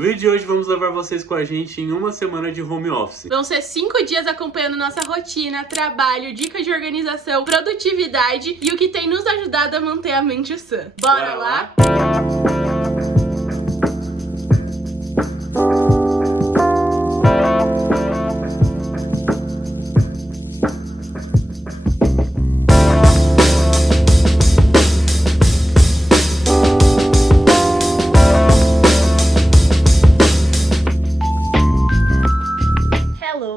No vídeo de hoje vamos levar vocês com a gente em uma semana de home office. Vão ser 5 dias acompanhando nossa rotina, trabalho, dicas de organização, produtividade e o que tem nos ajudado a manter a mente sã. Bora lá?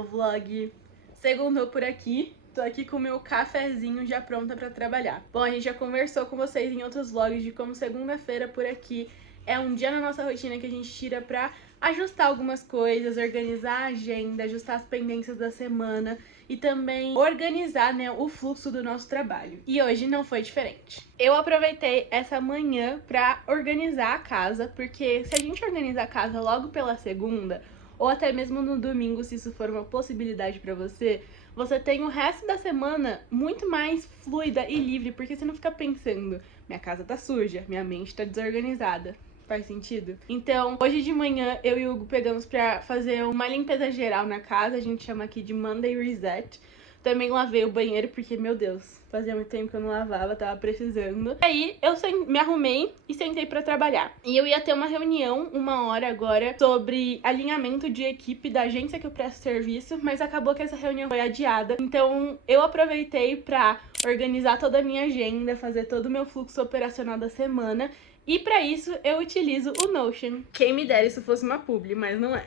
Vlog. Segundou por aqui, tô aqui com o meu cafezinho já pronta pra trabalhar. Bom, a gente já conversou com vocês em outros vlogs de como segunda-feira por aqui é um dia na nossa rotina que a gente tira pra ajustar algumas coisas, organizar a agenda, ajustar as pendências da semana e também organizar, né, o fluxo do nosso trabalho. E hoje não foi diferente. Eu aproveitei essa manhã pra organizar a casa, porque se a gente organizar a casa logo pela segunda, ou até mesmo no domingo, se isso for uma possibilidade pra você, você tem o resto da semana muito mais fluida e livre, porque você não fica pensando, minha casa tá suja, minha mente tá desorganizada. Faz sentido? Então, hoje de manhã, eu e o Hugo pegamos pra fazer uma limpeza geral na casa, a gente chama aqui de Monday Reset. Também lavei o banheiro, porque, meu Deus, fazia muito tempo que eu não lavava, tava precisando. E aí, eu me arrumei e sentei pra trabalhar. E eu ia ter uma reunião, 1 hora agora, sobre alinhamento de equipe da agência que eu presto serviço, mas acabou que essa reunião foi adiada. Então, eu aproveitei pra organizar toda a minha agenda, fazer todo o meu fluxo operacional da semana. E pra isso, eu utilizo o Notion. Quem me dera isso fosse uma publi, mas não é.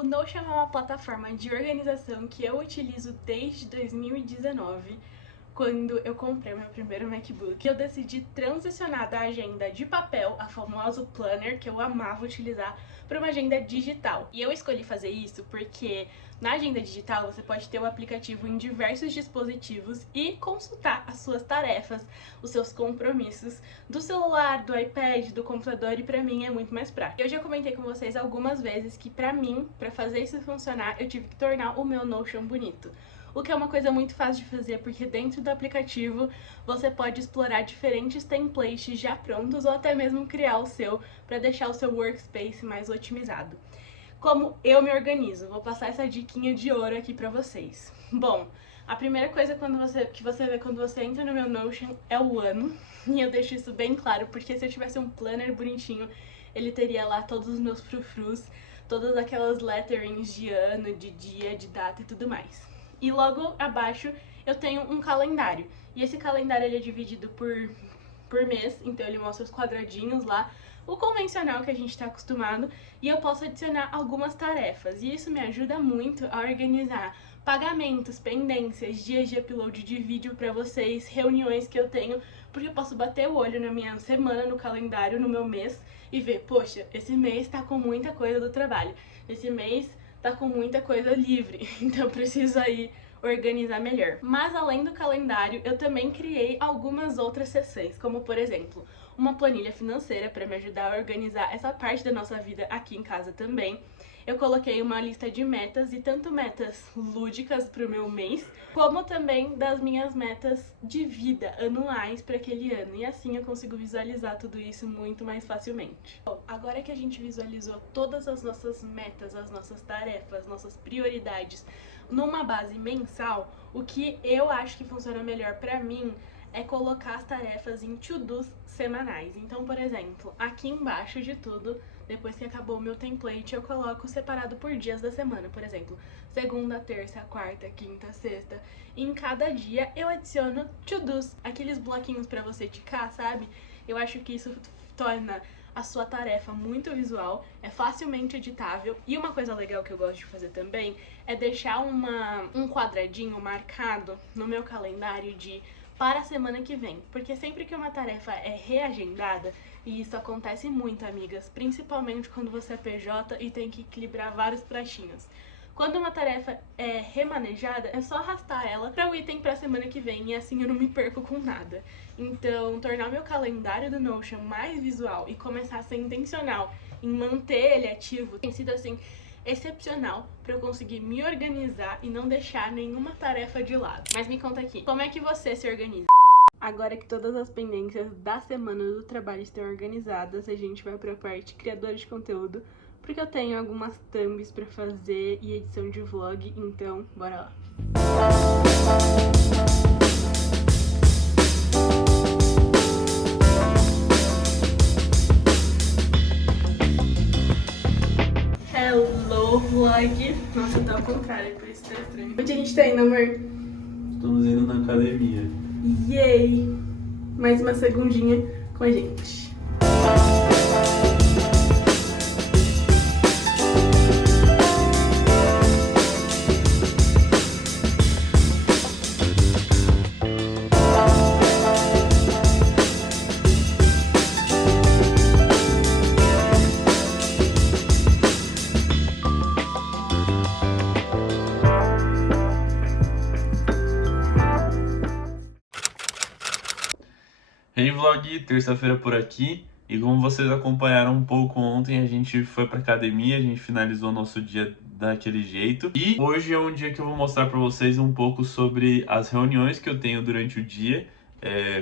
O Notion é uma plataforma de organização que eu utilizo desde 2019, quando eu comprei meu primeiro MacBook. Eu decidi transicionar da agenda de papel, a famosa planner, que eu amava utilizar, para uma agenda digital. E eu escolhi fazer isso porque na agenda digital você pode ter o aplicativo em diversos dispositivos e consultar as suas tarefas, os seus compromissos do celular, do iPad, do computador, e pra mim é muito mais prático. Eu já comentei com vocês algumas vezes que pra mim, pra fazer isso funcionar, eu tive que tornar o meu Notion bonito. O que é uma coisa muito fácil de fazer, porque dentro do aplicativo você pode explorar diferentes templates já prontos ou até mesmo criar o seu para deixar o seu workspace mais otimizado. Como eu me organizo? Vou passar essa diquinha de ouro aqui pra vocês. Bom, a primeira coisa que você vê quando você entra no meu Notion é o ano, e eu deixo isso bem claro, porque se eu tivesse um planner bonitinho, ele teria lá todos os meus frufrus, todas aquelas letterings de ano, de dia, de data e tudo mais. E logo abaixo eu tenho um calendário. E esse calendário ele é dividido por mês, então ele mostra os quadradinhos lá, o convencional que a gente está acostumado, e eu posso adicionar algumas tarefas. E isso me ajuda muito a organizar pagamentos, pendências, dias de upload de vídeo para vocês, reuniões que eu tenho, porque eu posso bater o olho na minha semana, no calendário, no meu mês, e ver, poxa, esse mês tá com muita coisa do trabalho, esse mês tá com muita coisa livre, então eu preciso aí organizar melhor. Mas além do calendário, eu também criei algumas outras seções, como por exemplo, uma planilha financeira para me ajudar a organizar essa parte da nossa vida aqui em casa também. Eu coloquei uma lista de metas, e tanto metas lúdicas pro meu mês, como também das minhas metas de vida anuais para aquele ano. E assim eu consigo visualizar tudo isso muito mais facilmente. Bom, agora que a gente visualizou todas as nossas metas, as nossas tarefas, nossas prioridades numa base mensal, o que eu acho que funciona melhor pra mim é colocar as tarefas em to-dos semanais. Então, por exemplo, aqui embaixo de tudo, depois que acabou o meu template, eu coloco separado por dias da semana. Por exemplo, segunda, terça, quarta, quinta, sexta. E em cada dia eu adiciono to-dos, aqueles bloquinhos pra você ticar, sabe? Eu acho que isso torna a sua tarefa muito visual, é facilmente editável, e uma coisa legal que eu gosto de fazer também é deixar um quadradinho marcado no meu calendário de para a semana que vem, porque sempre que uma tarefa é reagendada, e isso acontece muito, amigas, principalmente quando você é PJ e tem que equilibrar vários pratinhos. Quando uma tarefa é remanejada, é só arrastar ela para o item para a semana que vem, e assim eu não me perco com nada. Então, tornar o meu calendário do Notion mais visual e começar a ser intencional em manter ele ativo tem sido assim excepcional para eu conseguir me organizar e não deixar nenhuma tarefa de lado. Mas me conta aqui, como é que você se organiza? Agora que todas as pendências da semana do trabalho estão organizadas, a gente vai para a parte criadora de conteúdo. porque eu tenho algumas thumbs pra fazer e edição de vlog, então bora lá. Hello, vlog! Nossa, tá ao contrário, por isso tá estranho. Onde a gente tá indo, amor? Estamos indo na academia. Yay! Mais uma segundinha com a gente. Hey vlog, terça-feira por aqui. E como vocês acompanharam um pouco ontem, a gente foi pra academia, a gente finalizou nosso dia daquele jeito. E hoje é um dia que eu vou mostrar pra vocês um pouco sobre as reuniões que eu tenho durante o dia.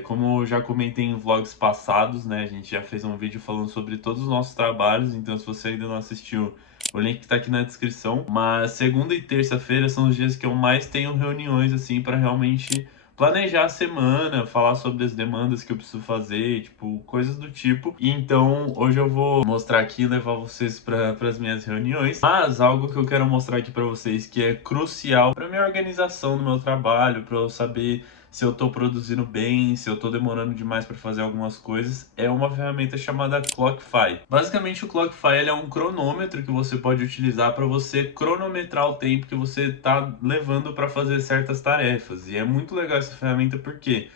Como eu já comentei em vlogs passados, né, a gente já fez um vídeo falando sobre todos os nossos trabalhos, então se você ainda não assistiu, o link tá aqui na descrição. Mas segunda e terça-feira são os dias que eu mais tenho reuniões, assim, pra realmente planejar a semana, falar sobre as demandas que eu preciso fazer, tipo, coisas do tipo. E então, hoje eu vou mostrar aqui e levar vocês para as minhas reuniões. Mas algo que eu quero mostrar aqui para vocês que é crucial para minha organização no meu trabalho, para eu saber se eu tô produzindo bem, se eu tô demorando demais para fazer algumas coisas, é uma ferramenta chamada Clockify. Basicamente, o Clockify ele é um cronômetro que você pode utilizar para você cronometrar o tempo que você tá levando para fazer certas tarefas. E é muito legal essa ferramenta porque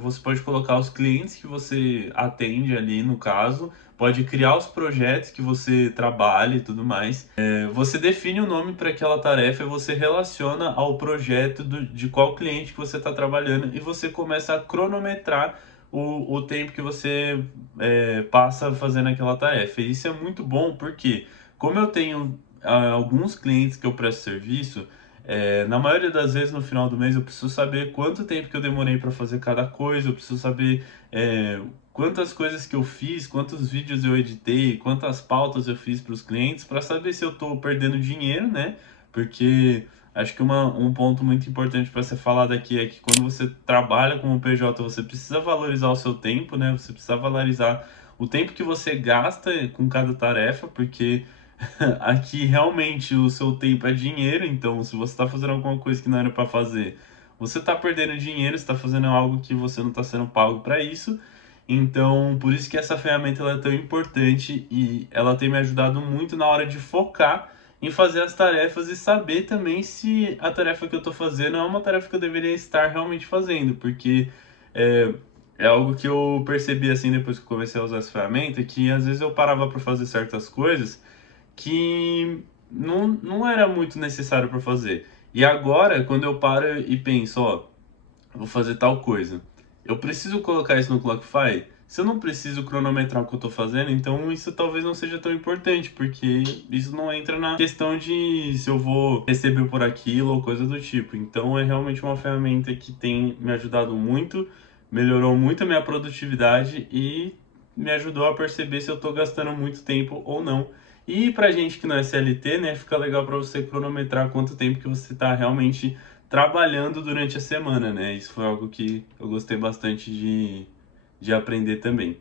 você pode colocar os clientes que você atende ali no caso, pode criar os projetos que você trabalha e tudo mais. Você define o nome para aquela tarefa e você relaciona ao projeto de qual cliente que você está trabalhando e você começa a cronometrar o tempo que você passa fazendo aquela tarefa. E isso é muito bom porque, como eu tenho alguns clientes que eu presto serviço, na maioria das vezes no final do mês eu preciso saber quanto tempo que eu demorei para fazer cada coisa, eu preciso saber quantas coisas que eu fiz, quantos vídeos eu editei, quantas pautas eu fiz para os clientes, para saber se eu estou perdendo dinheiro, né? Porque acho que um ponto muito importante para ser falado aqui é que quando você trabalha como PJ, você precisa valorizar o seu tempo, né? Você precisa valorizar o tempo que você gasta com cada tarefa, porque aqui realmente o seu tempo é dinheiro, então se você está fazendo alguma coisa que não era para fazer, você está perdendo dinheiro, você está fazendo algo que você não está sendo pago para isso. Então, por isso que essa ferramenta ela é tão importante e ela tem me ajudado muito na hora de focar em fazer as tarefas e saber também se a tarefa que eu estou fazendo é uma tarefa que eu deveria estar realmente fazendo, porque é algo que eu percebi assim depois que eu comecei a usar essa ferramenta, que às vezes eu parava para fazer certas coisas que não era muito necessário para fazer. E agora, quando eu paro e penso, ó, vou fazer tal coisa, eu preciso colocar isso no Clockify? Se eu não preciso cronometrar o que eu tô fazendo, então isso talvez não seja tão importante, porque isso não entra na questão de se eu vou receber por aquilo ou coisa do tipo. Então é realmente uma ferramenta que tem me ajudado muito, melhorou muito a minha produtividade e me ajudou a perceber se eu tô gastando muito tempo ou não. E pra gente que não é CLT, né, fica legal para você cronometrar quanto tempo que você tá realmente trabalhando durante a semana, né? Isso foi algo que eu gostei bastante de aprender também.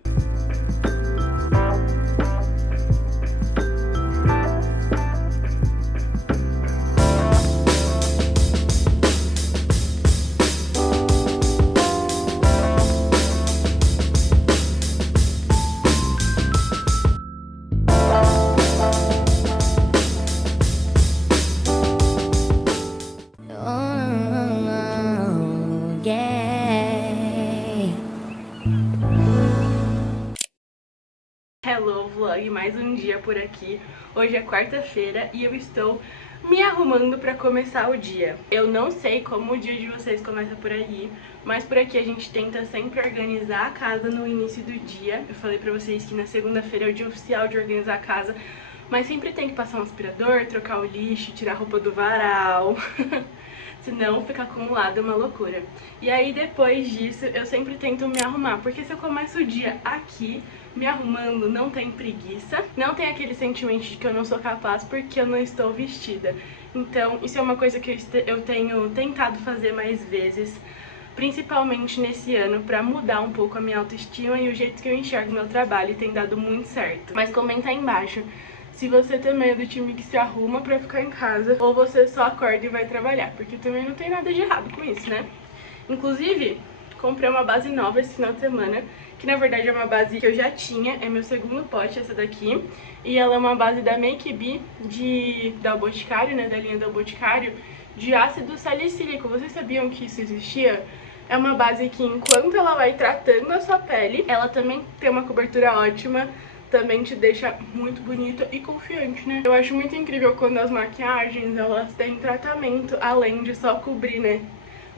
Hello vlog, mais um dia por aqui. Hoje é quarta-feira e eu estou me arrumando pra começar o dia. Eu não sei como o dia de vocês começa por aí, mas por aqui a gente tenta sempre organizar a casa no início do dia. Eu falei pra vocês que na segunda-feira é o dia oficial de organizar a casa, mas sempre tem que passar um aspirador, trocar o lixo, tirar a roupa do varal. Senão fica acumulado uma loucura. E aí depois disso eu sempre tento me arrumar, porque se eu começo o dia aqui, me arrumando, não tem preguiça, não tem aquele sentimento de que eu não sou capaz porque eu não estou vestida. Então isso é uma coisa que eu tenho tentado fazer mais vezes, principalmente nesse ano, pra mudar um pouco a minha autoestima e o jeito que eu enxergo meu trabalho, e tem dado muito certo. Mas comenta aí embaixo se você também é do time que se arruma pra ficar em casa ou você só acorda e vai trabalhar, porque também não tem nada de errado com isso, né? Inclusive, comprei uma base nova esse final de semana, que na verdade é uma base que eu já tinha, é meu segundo pote essa daqui, e ela é uma base da Make Be da Boticário, né, da linha da Boticário, de ácido salicílico. Vocês sabiam que isso existia? É uma base que enquanto ela vai tratando a sua pele, ela também tem uma cobertura ótima, também te deixa muito bonita e confiante, né? Eu acho muito incrível quando as maquiagens, elas têm tratamento além de só cobrir, né?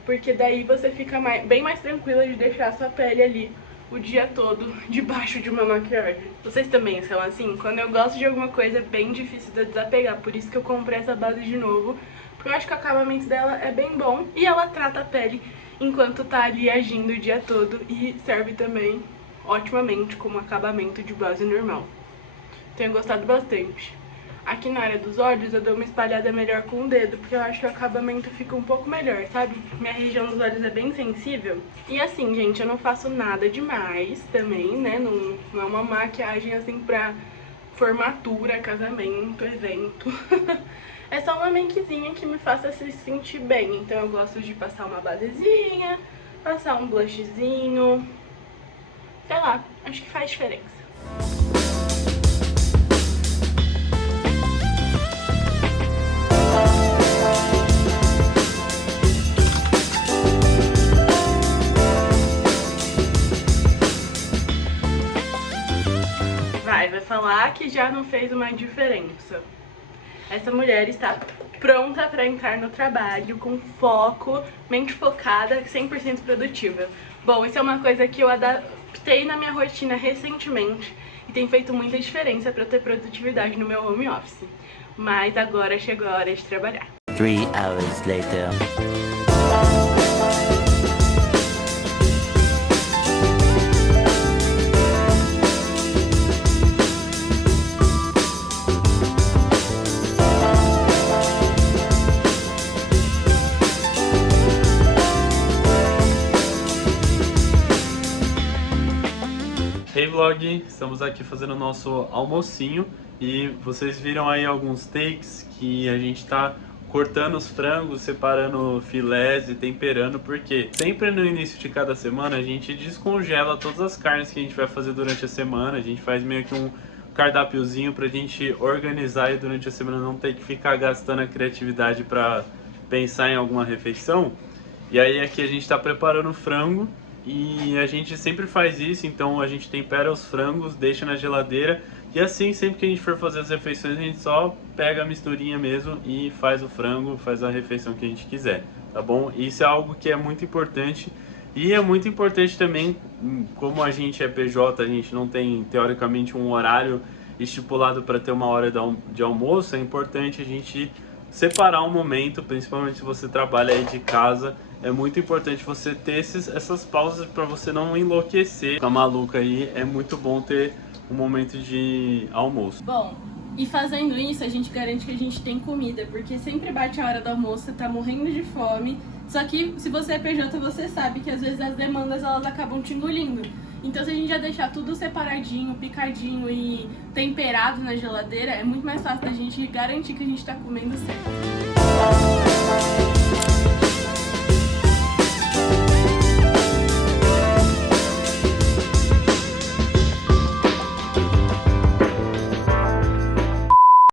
Porque daí você fica bem mais tranquila de deixar a sua pele ali o dia todo debaixo de uma maquiagem. Vocês também são assim? Quando eu gosto de alguma coisa é bem difícil de desapegar, por isso que eu comprei essa base de novo, porque eu acho que o acabamento dela é bem bom e ela trata a pele enquanto tá ali agindo o dia todo, e serve também otimamente como acabamento de base normal. Tenho gostado bastante. Aqui na área dos olhos eu dou uma espalhada melhor com o dedo, porque eu acho que o acabamento fica um pouco melhor, sabe? Minha região dos olhos é bem sensível. E assim, gente, eu não faço nada demais também, né? Não é uma maquiagem assim pra formatura, casamento, evento. É só uma makezinha que me faça se sentir bem. Então eu gosto de passar uma basezinha, passar um blushzinho, sei lá, acho que faz diferença. Vai falar que já não fez uma diferença. Essa mulher está pronta para entrar no trabalho com foco, mente focada, 100% produtiva. Bom, isso é uma coisa que eu adaptei na minha rotina recentemente e tem feito muita diferença para eu ter produtividade no meu home office. Mas agora chegou a hora de trabalhar. 3 hours later. Hey vlog, estamos aqui fazendo o nosso almocinho e vocês viram aí alguns takes que a gente tá cortando os frangos, separando filés e temperando, porque sempre no início de cada semana a gente descongela todas as carnes que a gente vai fazer durante a semana, a gente faz meio que um cardápiozinho pra gente organizar e durante a semana não ter que ficar gastando a criatividade pra pensar em alguma refeição. E aí aqui a gente tá preparando o frango. E a gente sempre faz isso, então a gente tempera os frangos, deixa na geladeira e assim sempre que a gente for fazer as refeições a gente só pega a misturinha mesmo e faz o frango, faz a refeição que a gente quiser, tá bom? Isso é algo que é muito importante e é muito importante também, como a gente é PJ, a gente não tem teoricamente um horário estipulado para ter uma hora de almoço, é importante a gente separar um momento, principalmente se você trabalha aí de casa. É muito importante você ter essas pausas para você não enlouquecer, ficar maluca aí. É muito bom ter um momento de almoço. Bom, e fazendo isso a gente garante que a gente tem comida, porque sempre bate a hora do almoço, você tá morrendo de fome. Só que se você é PJ, você sabe que às vezes as demandas elas acabam te engolindo. Então se a gente já deixar tudo separadinho, picadinho e temperado na geladeira, é muito mais fácil da gente garantir que a gente tá comendo certo.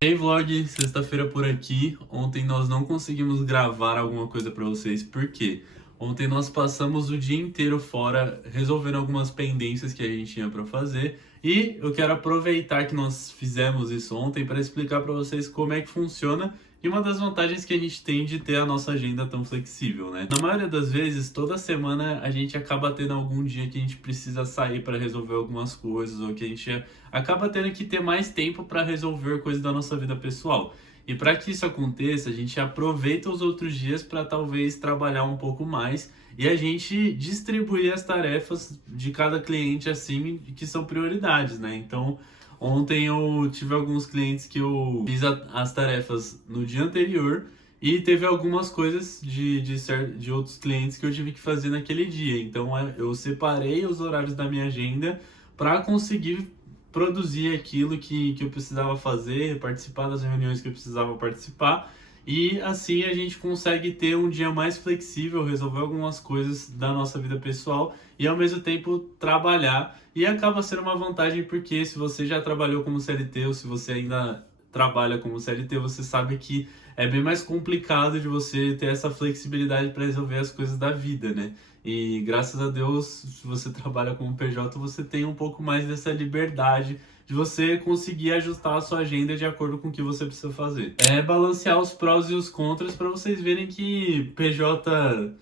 Hey vlog, sexta-feira por aqui. Ontem nós não conseguimos gravar alguma coisa pra vocês, por quê? Ontem nós passamos o dia inteiro fora resolvendo algumas pendências que a gente tinha pra fazer e eu quero aproveitar que nós fizemos isso ontem para explicar pra vocês como é que funciona E uma das vantagens que a gente tem de ter a nossa agenda tão flexível, né? Na maioria das vezes, toda semana a gente acaba tendo algum dia que a gente precisa sair para resolver algumas coisas, ou que a gente acaba tendo que ter mais tempo para resolver coisas da nossa vida pessoal. E para que isso aconteça, a gente aproveita os outros dias para talvez trabalhar um pouco mais e a gente distribuir as tarefas de cada cliente assim, que são prioridades, né? Então, ontem eu tive alguns clientes que eu fiz as tarefas no dia anterior e teve algumas coisas de outros clientes que eu tive que fazer naquele dia. Então eu separei os horários da minha agenda para conseguir produzir aquilo que eu precisava fazer, participar das reuniões que eu precisava participar. E assim a gente consegue ter um dia mais flexível, resolver algumas coisas da nossa vida pessoal e ao mesmo tempo trabalhar. E acaba sendo uma vantagem porque se você já trabalhou como CLT ou se você ainda trabalha como CLT, você sabe que é bem mais complicado de você ter essa flexibilidade para resolver as coisas da vida, né? E graças a Deus, se você trabalha como PJ, você tem um pouco mais dessa liberdade de você conseguir ajustar a sua agenda de acordo com o que você precisa fazer. É balancear os prós e os contras para vocês verem que PJ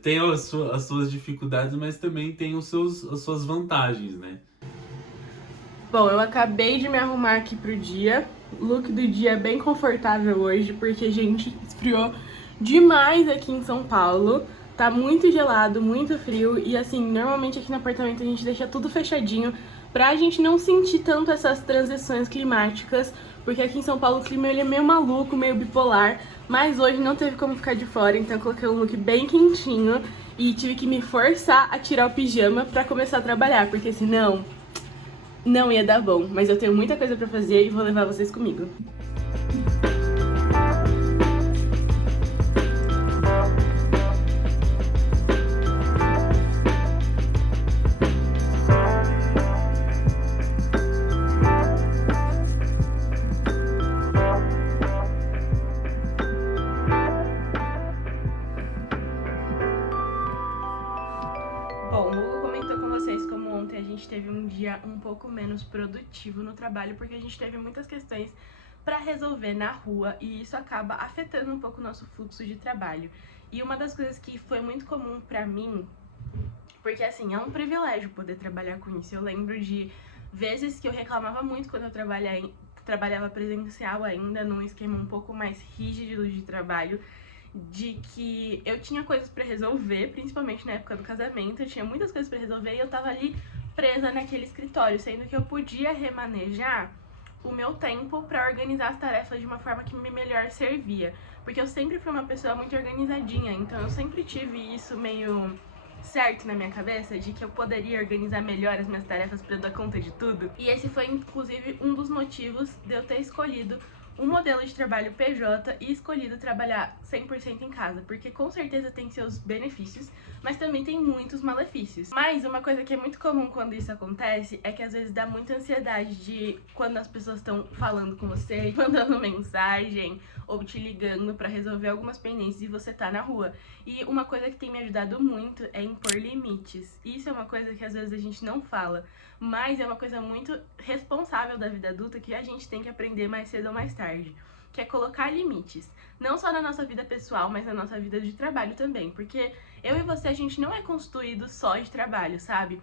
tem as suas dificuldades, mas também tem as suas vantagens, né? Bom, eu acabei de me arrumar aqui pro dia. O look do dia é bem confortável hoje, porque, gente, esfriou demais aqui em São Paulo. Tá muito gelado, muito frio. E assim, normalmente aqui no apartamento a gente deixa tudo fechadinho pra gente não sentir tanto essas transições climáticas, porque aqui em São Paulo o clima ele é meio maluco, meio bipolar. Mas hoje não teve como ficar de fora, então eu coloquei um look bem quentinho e tive que me forçar a tirar o pijama pra começar a trabalhar, porque senão não ia dar bom. Mas eu tenho muita coisa pra fazer e vou levar vocês comigo. Bom, o Hugo comentou com vocês como ontem a gente teve um dia um pouco menos produtivo no trabalho, porque a gente teve muitas questões para resolver na rua e isso acaba afetando um pouco o nosso fluxo de trabalho. E uma das coisas que foi muito comum para mim, porque assim, é um privilégio poder trabalhar com isso. Eu lembro de vezes que eu reclamava muito quando eu trabalhava presencial ainda, num esquema um pouco mais rígido de trabalho, de que eu tinha coisas pra resolver, principalmente na época do casamento, eu tinha muitas coisas pra resolver e eu tava ali presa naquele escritório, sendo que eu podia remanejar o meu tempo pra organizar as tarefas de uma forma que me melhor servia, porque eu sempre fui uma pessoa muito organizadinha, então eu sempre tive isso meio certo na minha cabeça, de que eu poderia organizar melhor as minhas tarefas pra eu dar conta de tudo. E esse foi inclusive um dos motivos de eu ter escolhido um modelo de trabalho PJ e escolhido trabalhar 100% em casa, porque com certeza tem seus benefícios, mas também tem muitos malefícios. Mas uma coisa que é muito comum quando isso acontece é que às vezes dá muita ansiedade de quando as pessoas estão falando com você, mandando mensagem ou te ligando pra resolver algumas pendências e você tá na rua. E uma coisa que tem me ajudado muito é impor limites. Isso é uma coisa que às vezes a gente não fala, mas é uma coisa muito responsável da vida adulta que a gente tem que aprender mais cedo ou mais tarde, que é colocar limites, não só na nossa vida pessoal, mas na nossa vida de trabalho também, porque eu e você, a gente não é constituído só de trabalho, sabe?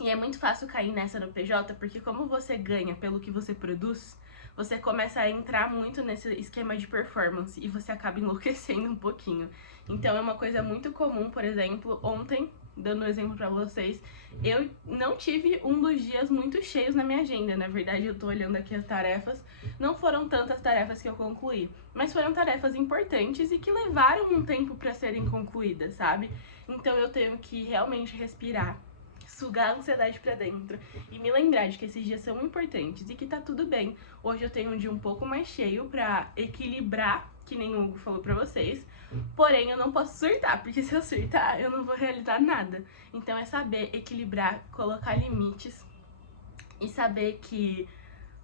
E é muito fácil cair nessa no PJ, porque como você ganha pelo que você produz, você começa a entrar muito nesse esquema de performance e você acaba enlouquecendo um pouquinho. Então é uma coisa muito comum, por exemplo, ontem, dando um exemplo pra vocês, eu não tive um dos dias muito cheios na minha agenda. Na verdade, eu tô olhando aqui as tarefas, não foram tantas tarefas que eu concluí, mas foram tarefas importantes e que levaram um tempo pra serem concluídas, sabe? Então eu tenho que realmente respirar, sugar a ansiedade pra dentro e me lembrar de que esses dias são importantes e que tá tudo bem. Hoje eu tenho um dia um pouco mais cheio pra equilibrar, que nem o Hugo falou pra vocês, porém eu não posso surtar, porque se eu surtar eu não vou realizar nada. Então é saber equilibrar, colocar limites e saber que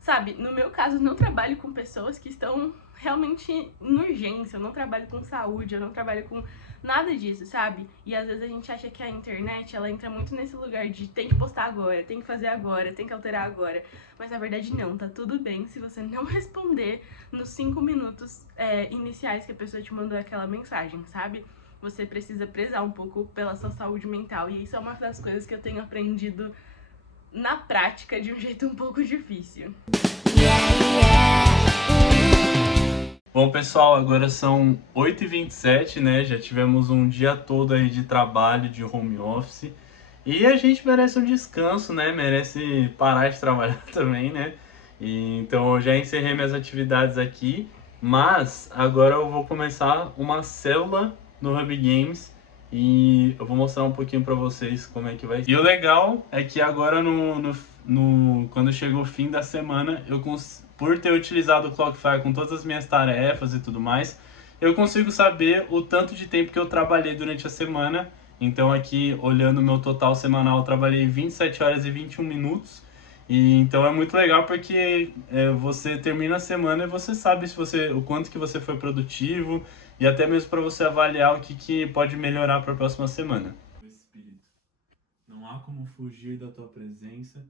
sabe, no meu caso, eu não trabalho com pessoas que estão realmente em urgência, eu não trabalho com saúde, eu não trabalho com nada disso, sabe? E às vezes a gente acha que a internet, ela entra muito nesse lugar de tem que postar agora, tem que fazer agora, tem que alterar agora. Mas na verdade não, tá tudo bem se você não responder nos 5 minutos iniciais que a pessoa te mandou aquela mensagem, sabe? Você precisa prezar um pouco pela sua saúde mental, e isso é uma das coisas que eu tenho aprendido na prática de um jeito um pouco difícil. Bom, pessoal, agora são 8h27, né? Já tivemos um dia todo aí de trabalho, de home office. E a gente merece um descanso, né? Merece parar de trabalhar também, né? Então eu já encerrei minhas atividades aqui, mas agora eu vou começar uma célula no Hub Games e eu vou mostrar um pouquinho pra vocês como é que vai ser. E o legal é que agora quando chega o fim da semana, por ter utilizado o Clockify com todas as minhas tarefas e tudo mais, eu consigo saber o tanto de tempo que eu trabalhei durante a semana. Então aqui, olhando o meu total semanal, eu trabalhei 27 horas e 21 minutos. E então é muito legal porque você termina a semana e você sabe o quanto que você foi produtivo e até mesmo para você avaliar o que pode melhorar para a próxima semana. Espírito, não há como fugir da tua presença.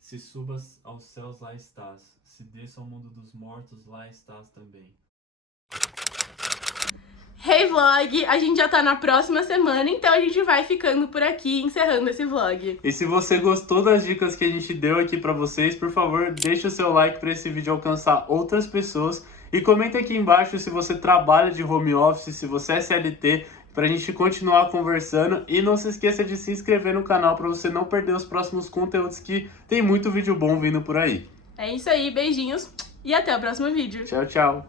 Se subas aos céus, lá estás. Se desça ao mundo dos mortos, lá estás também. Hey vlog, a gente já tá na próxima semana, então a gente vai ficando por aqui, encerrando esse vlog. E se você gostou das dicas que a gente deu aqui pra vocês, por favor, deixa o seu like pra esse vídeo alcançar outras pessoas. E comenta aqui embaixo se você trabalha de home office, se você é CLT, pra gente continuar conversando. E não se esqueça de se inscrever no canal pra você não perder os próximos conteúdos, que tem muito vídeo bom vindo por aí. É isso aí, beijinhos e até o próximo vídeo. Tchau, tchau.